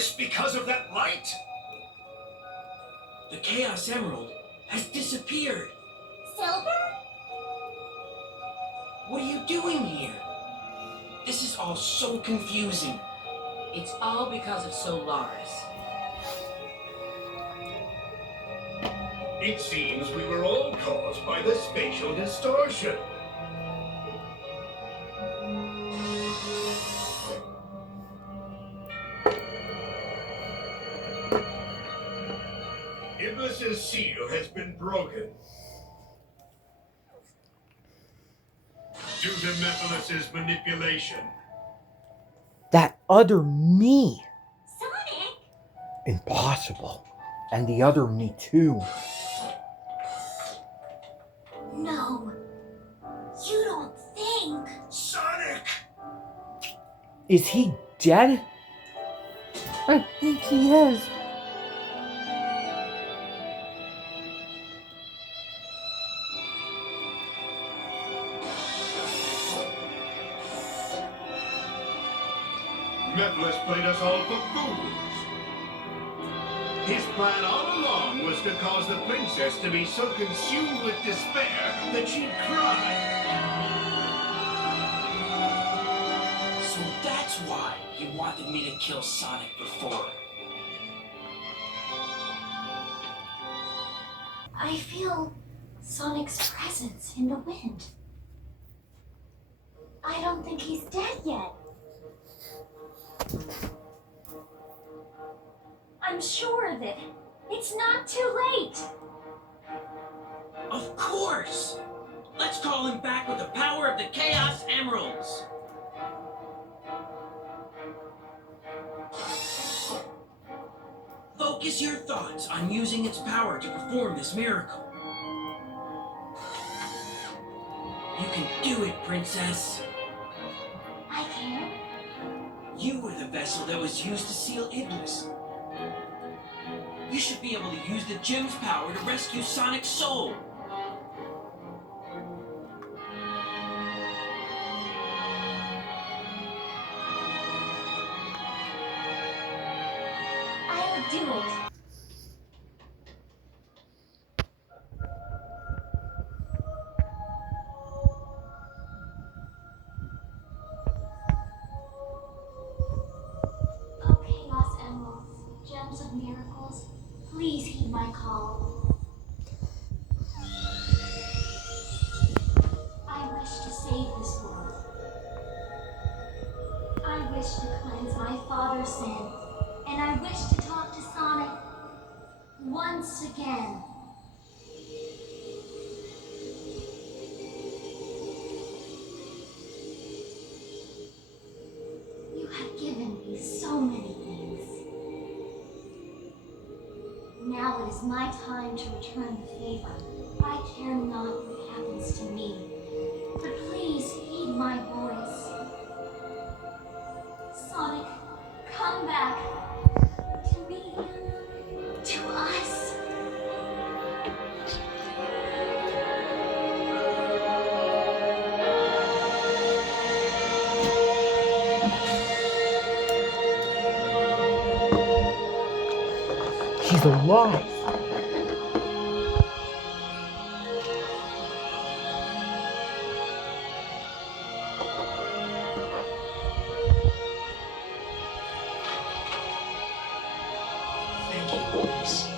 this because of that light? The Chaos Emerald has disappeared. Silver? What are you doing here? This is all so confusing. It's all because of Solaris. It seems we were all caused by the spatial distortion. Iblis's seal has been broken. Due to Mephiles' manipulation. That other me. Sonic? Impossible. And the other me too. No. You don't think. Sonic! Is he dead? I think he is. Mephiles played us all for fools. His plan all along was to cause the princess to be so consumed with despair that she'd cry. So that's why he wanted me to kill Sonic before. I feel Sonic's presence in the wind. I don't think he's dead yet. I'm sure of it. It's not too late. Of course! Let's call him back with the power of the Chaos Emeralds. Focus your thoughts on using its power to perform this miracle. You can do it, Princess. I can? You were the vessel that was used to seal Iblis. You should be able to use the gem's power to rescue Sonic's soul. I'll do it. Oh, Chaos Emeralds, Gems of Miracles, please heed my call. I wish to save this world. I wish to cleanse my father's sin, and I wish to talk to Sonic once again. You have given me so many things. Now it is my time to return the favor. I care not what happens to me, but please heed my voice. Sonic, come back. To me. To us. She's alive. Thank you, Iblis.